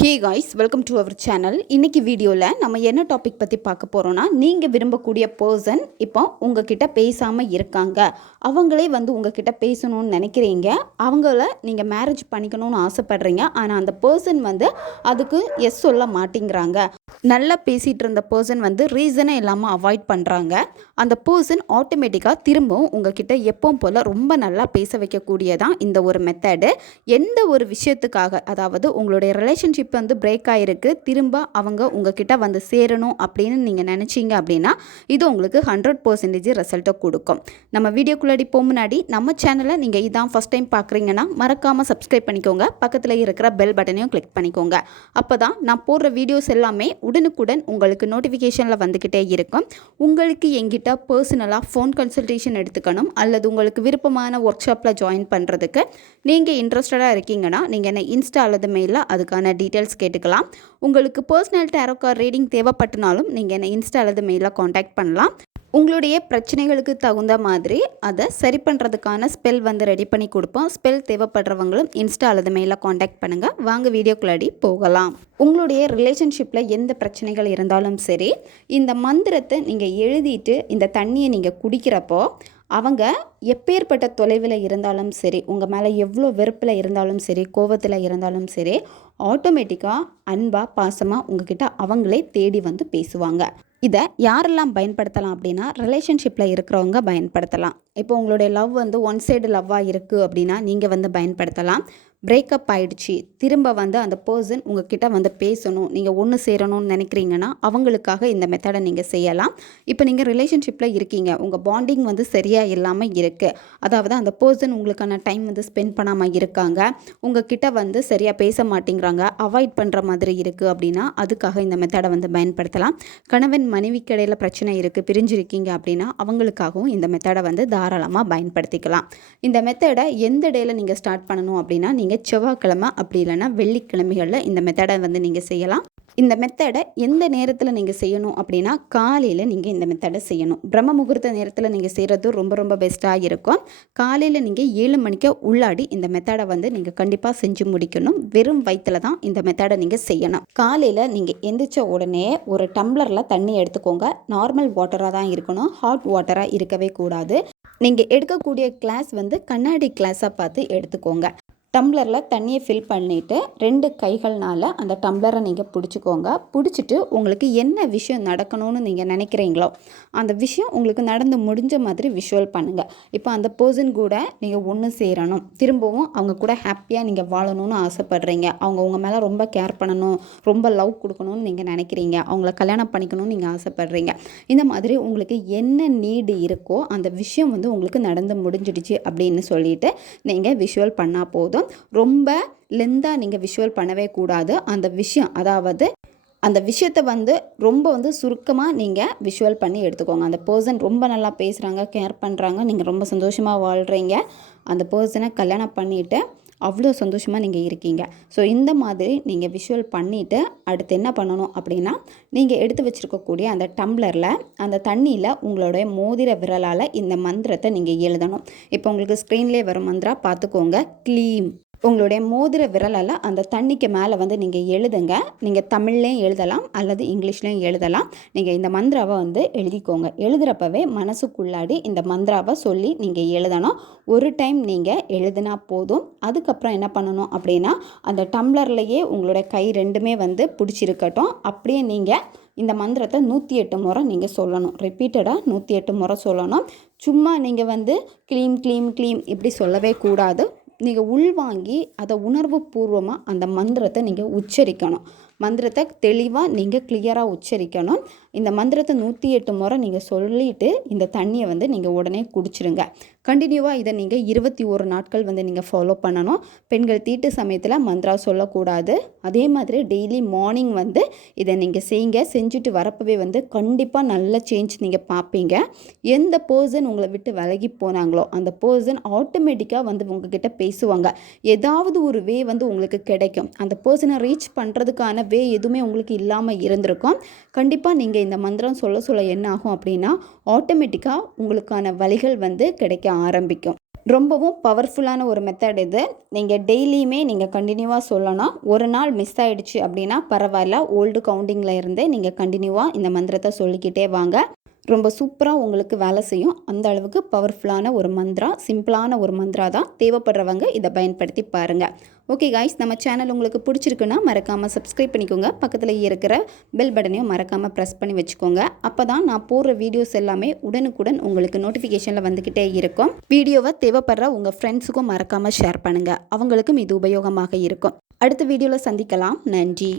Hey guys welcome to our channel இன்றைக்கி வீடியோவில் நம்ம என்ன டாபிக் பற்றி பார்க்க போகிறோன்னா நீங்கள் விரும்பக்கூடிய பர்சன் இப்போ உங்ககிட்ட பேசாமல் இருக்காங்க. அவங்களே வந்து உங்ககிட்ட பேசணும்னு நினைக்கிறீங்க. அவங்கள நீங்கள் மேரேஜ் பண்ணிக்கணும்னு ஆசைப்பட்றீங்க. ஆனால் அந்த பர்சன் வந்து அதுக்கு எஸ் சொல்ல மாட்டேங்கிறாங்க. நல்லா பேசிகிட்டு இருந்த பர்சன் வந்து ரீசனே இல்லாமல் அவாய்ட் பண்ணுறாங்க அந்த பர்சன் ஆட்டோமேட்டிக்காக திரும்பவும் உங்ககிட்ட எப்பவும் போல் ரொம்ப நல்லா பேச வைக்கக்கூடியதான் இந்த ஒரு மெத்தடு எந்த ஒரு விஷயத்துக்காக அதாவது உங்களுடைய ரிலேஷன்ஷிப் வந்து பிரேக் ஆகிருக்கு திரும்ப அவங்க உங்ககிட்ட வந்து சேரணும் அப்படின்னு நீங்கள் நினச்சிங்க அப்படின்னா இது உங்களுக்கு ஹண்ட்ரட் பர்சன்டேஜ் ரிசல்ட்டை கொடுக்கும். நம்ம வீடியோக்குள்ளாடி போக முன்னாடி நம்ம சேனலை நீங்கள் இதான் ஃபஸ்ட் டைம் பார்க்குறீங்கன்னா மறக்காமல் சப்ஸ்கிரைப் பண்ணிக்கோங்க. பக்கத்தில் இருக்கிற பெல் பட்டனையும் கிளிக் பண்ணிக்கோங்க. அப்போ தான் நான் போடுற வீடியோஸ் எல்லாமே உடனுக்குடன் உங்களுக்கு நோட்டிஃபிகேஷனில் வந்துக்கிட்டே இருக்கும். உங்களுக்கு எங்கிட்ட பர்சனலாக ஃபோன் கன்சல்டேஷன் எடுத்துக்கணும். அல்லது உங்களுக்கு விருப்பமான ஒர்க் ஷாப்பில் ஜாயின் பண்ணுறதுக்கு நீங்கள் இன்ட்ரெஸ்டடாக இருக்கீங்கன்னா நீங்கள் என்ன இன்ஸ்டா அல்லது மெயிலில் அதுக்கான டீட்டெயில்ஸ் கேட்டுக்கலாம். உங்களுக்கு பர்சனல் டேரோ கார் ரீடிங் தேவைப்பட்டனாலும் நீங்கள் என்ன இன்ஸ்டா அல்லது மெயிலில் காண்டாக்ட் பண்ணலாம். உங்களுடைய பிரச்சனைகளுக்கு தகுந்த மாதிரி அதை சரி பண்ணுறதுக்கான ஸ்பெல் வந்து ரெடி பண்ணி கொடுப்போம். ஸ்பெல் தேவைப்படுறவங்களும் இன்ஸ்டா அல்லது மெயிலில் காண்டாக்ட் பண்ணுங்கள் வாங்க வீடியோக்குள்ளாடி போகலாம். உங்களுடைய ரிலேஷன்ஷிப்பில் எந்த பிரச்சனைகள் இருந்தாலும் சரி இந்த மந்திரத்தை நீங்கள் எழுதிட்டு இந்த தண்ணியை நீங்கள் குடிக்கிறப்போ அவங்க எப்பேற்பட்ட தொலைவில் இருந்தாலும் சரி உங்கள் மேலே எவ்வளோ வெறுப்பில் இருந்தாலும் சரி கோவத்தில் இருந்தாலும் சரி ஆட்டோமேட்டிக்காக அன்பாக பாசமாக உங்ககிட்ட அவங்களே தேடி வந்து பேசுவாங்க. இதை யாரெல்லாம் பயன்படுத்தலாம் அப்படின்னா ரிலேஷன்ஷிப்பில் இருக்கிறவங்க பயன்படுத்தலாம். இப்போ உங்களுடைய லவ் வந்து ஒன் சைடு லவ்வாக இருக்குது அப்படின்னா நீங்கள் வந்து பயன்படுத்தலாம். பிரேக்கப் ஆயிடுச்சு. திரும்ப வந்து அந்த பர்சன் உங்ககிட்ட வந்து பேசணும். நீங்கள் ஒன்று சேரணும்னு நினைக்கிறீங்கன்னா அவங்களுக்காக இந்த மெத்தடை நீங்கள் செய்யலாம். இப்போ நீங்கள் ரிலேஷன்ஷிப்பில் இருக்கீங்க. உங்கள் பாண்டிங் வந்து சரியாக இல்லாமல் இருக்குது அதாவது அந்த பர்சன் உங்களுக்கான டைம் வந்து ஸ்பெண்ட் பண்ணாமல் இருக்காங்க. உங்ககிட்ட வந்து சரியாக பேச மாட்டேங்கிறாங்க. அவாய்ட் பண்ணுற மாதிரி இருக்குது அப்படின்னா அதுக்காக இந்த மெத்தடை வந்து பயன்படுத்தலாம். கணவன் மனைவிக்கு இடையில் பிரச்சனை இருக்குது பிரிஞ்சிருக்கீங்க அப்படின்னா அவங்களுக்காகவும் இந்த மெத்தடை வந்து தாராளமாக பயன்படுத்திக்கலாம். இந்த மெத்தடை எந்த டேயில் நீங்கள் ஸ்டார்ட் பண்ணணும் அப்படின்னா நீங்கள் செவ்வாய்க்கிழமை அப்படி இல்லைன்னா வெள்ளிக்கிழமைகளில் இந்த மெத்தடை வந்து நீங்கள் செய்யலாம். இந்த மெத்தடை எந்த நேரத்தில் நீங்கள் செய்யணும் அப்படின்னா காலையில் நீங்கள் இந்த மெத்தடை செய்யணும். பிரம்ம முகூர்த்த நேரத்தில் நீங்கள் செய்கிறது ரொம்ப ரொம்ப பெஸ்ட்டாக இருக்கும். காலையில் நீங்கள் ஏழு மணிக்கு உள்ளாடி இந்த மெத்தடை வந்து நீங்கள் கண்டிப்பாக செஞ்சு முடிக்கணும். வெறும் வயிற்றில் தான் இந்த மெத்தடை நீங்கள் செய்யணும். காலையில் நீங்கள் எந்திரிச்ச உடனே ஒரு டம்ளரில் தண்ணி எடுத்துக்கோங்க. நார்மல் வாட்டராக தான் இருக்கணும். ஹாட் வாட்டராக இருக்கவே கூடாது. நீங்கள் எடுக்கக்கூடிய கிளாஸ் வந்து கண்ணாடி கிளாஸாக பார்த்து எடுத்துக்கோங்க. டம்ளரில் தண்ணியை ஃபில் பண்ணிவிட்டு ரெண்டு கைகள்னால் அந்த டம்ளரை நீங்கள் பிடிச்சிக்கோங்க. பிடிச்சிட்டு உங்களுக்கு என்ன விஷயம் நடக்கணும்னு நீங்கள் நினைக்கிறீங்களோ அந்த விஷயம் உங்களுக்கு நடந்து முடிஞ்ச மாதிரி விஷுவல் பண்ணுங்கள் இப்போ அந்த பர்சன் கூட நீங்கள் ஒன்று சேரணும். திரும்பவும் அவங்க கூட ஹாப்பியாக நீங்கள் வாழணும்னு ஆசைப்பட்றீங்க. அவங்க உங்கள் மேலே ரொம்ப கேர் பண்ணணும் ரொம்ப லவ் கொடுக்கணும்னு நீங்கள் நினைக்கிறீங்க. அவங்கள கல்யாணம் பண்ணிக்கணும்னு நீங்கள் ஆசைப்பட்றீங்க. இந்த மாதிரி உங்களுக்கு என்ன நீடு இருக்கோ அந்த விஷயம் வந்து உங்களுக்கு நடந்து முடிஞ்சிடுச்சு அப்படின்னு சொல்லிட்டு நீங்கள் விஷுவல் பண்ணால் போதும். ரொம்ப லெந்தாக நீங்கள் விஷுவல் பண்ணவே கூடாது. அந்த விஷயம் அதாவது அந்த விஷயத்தை வந்து ரொம்ப வந்து சுருக்கமாக நீங்கள் விஷுவல் பண்ணி எடுத்துக்கோங்க. அந்த பர்சன் ரொம்ப நல்லா பேசுகிறாங்க கேர் பண்ணுறாங்க நீங்கள் ரொம்ப சந்தோஷமாக வாழ்கிறீங்க அந்த பர்சனை கல்யாணம் பண்ணிவிட்டு அவ்வளோ சந்தோஷமாக நீங்கள் இருக்கீங்க. ஸோ இந்த மாதிரி நீங்கள் விஷுவல் பண்ணிவிட்டு அடுத்து என்ன பண்ணணும் அப்படின்னா நீங்கள் எடுத்து வச்சுருக்கக்கூடிய அந்த டம்ளரில் அந்த தண்ணியில் உங்களுடைய மோதிர விரலால் இந்த மந்திரத்தை நீங்கள் எழுதணும். இப்போ உங்களுக்கு ஸ்க்ரீன்லேயே வரும் மந்திரா பார்த்துக்கோங்க. க்ளீம். உங்களுடைய மோதிர விரலால் அந்த தண்ணிக்கு மேலே வந்து நீங்கள் எழுதுங்க. நீங்கள் தமிழ்லேயும் எழுதலாம் அல்லது இங்கிலீஷ்லேயும் எழுதலாம். நீங்கள் இந்த மந்திராவை வந்து எழுதிக்கோங்க. எழுதுகிறப்பவே மனசுக்குள்ளாடி இந்த மந்திராவை சொல்லி நீங்கள் எழுதணும். ஒரு டைம் நீங்கள் எழுதினா போதும். அதுக்கப்புறம் என்ன பண்ணணும் அப்படின்னா அந்த டம்ளர்லேயே உங்களுடைய கை ரெண்டுமே வந்து பிடிச்சிருக்கட்டும். அப்படியே நீங்கள் இந்த மந்திரத்தை நூற்றி எட்டு முறை நீங்கள் சொல்லணும். ரிப்பீட்டடாக நூற்றி எட்டு முறை சொல்லணும். சும்மா நீங்கள் வந்து க்ளீம் க்ளீம் க்ளீம் இப்படி சொல்லவே கூடாது. நீங்கள் உள்வாங்கி அதை உணர்வு பூர்வமாக அந்த மந்திரத்தை நீங்கள் உச்சரிக்கணும். மந்திரத்தை தெளிவாக நீங்கள் கிளியராக உச்சரிக்கணும். இந்த மந்திரத்தை நூற்றி எட்டு முறை நீங்கள் சொல்லிவிட்டு இந்த தண்ணியை வந்து நீங்கள் உடனே குடிச்சிருங்க. கண்டினியூவாக இதை நீங்கள் இருபத்தி ஒரு நாட்கள் வந்து நீங்கள் ஃபாலோ பண்ணணும். பெண்கள் தீட்டு சமயத்தில் மந்த்ரா சொல்லக்கூடாது. அதே மாதிரி டெய்லி மார்னிங் வந்து இதை நீங்கள் செய்யுங்க. செஞ்சுட்டு வரப்பவே வந்து கண்டிப்பாக நல்ல சேஞ்ச் நீங்கள் பார்ப்பீங்க. எந்த பர்சன் உங்களை விட்டு விலகி போனாங்களோ அந்த பர்சன் ஆட்டோமேட்டிக்காக வந்து உங்ககிட்ட பேசுவாங்க. ஏதாவது ஒரு வே வந்து உங்களுக்கு கிடைக்கும். அந்த பர்சனை ரீச் பண்ணுறதுக்கான வே எதுவுமே உங்களுக்கு இல்லாமல் இருந்திருக்கும். கண்டிப்பாக நீங்கள் இந்த மந்திரம் சொல்ல சொல்ல என்ன ஆகும் அப்படின்னா ஆட்டோமேட்டிக்காக உங்களுக்கான வழிகள் வந்து கிடைக்க ஆரம்பிக்கும். ரொம்பவும் பவர்ஃபுல்லான ஒரு மெத்தட் இது. நீங்கள் டெய்லியுமே நீங்கள் கண்டினியூவாக சொல்லணும் ஒரு நாள் மிஸ் ஆகிடுச்சு அப்படின்னா பரவாயில்ல. ஓல்டு கவுண்டிங்கில் இருந்தே நீங்கள் கண்டினியூவாக இந்த மந்திரத்தை சொல்லிக்கிட்டே வாங்க. ரொம்ப சூப்பராக உங்களுக்கு வேலை செய்யும். அந்த அளவுக்கு பவர்ஃபுல்லான ஒரு மந்த்ரா சிம்பிளான ஒரு மந்த்ரா தான் தேவைப்படுறவங்க இதை பயன்படுத்தி பாருங்கள் ஓகே காய்ஸ் நம்ம சேனல் உங்களுக்கு பிடிச்சிருக்குன்னா மறக்காமல் சப்ஸ்கிரைப் பண்ணிக்கோங்க. பக்கத்தில் இருக்கிற பெல் பட்டனையும் மறக்காமல் ப்ரெஸ் பண்ணி வச்சுக்கோங்க. அப்போ தான் நான் போடுற வீடியோஸ் எல்லாமே உடனுக்குடன் உங்களுக்கு நோட்டிஃபிகேஷனில் வந்துக்கிட்டே இருக்கும். வீடியோவை தேவைப்படுற உங்கள் ஃப்ரெண்ட்ஸுக்கும் மறக்காமல் ஷேர் பண்ணுங்கள் அவங்களுக்கும் இது உபயோகமாக இருக்கும். அடுத்த வீடியோவில் சந்திக்கலாம். நன்றி.